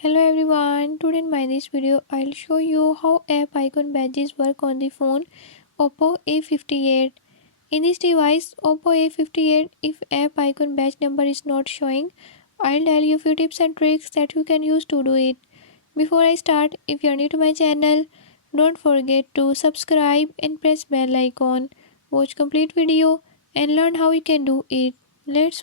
Hello everyone, today in my this video I'll show you how app icon badges work on the phone Oppo A58. In this device Oppo A58, if app icon badge number is not showing, I'll tell you few tips and tricks that you can use to do it. Before I start, if you're new to my channel, don't forget to subscribe and press bell icon. Watch complete video and learn how you can do it. Let's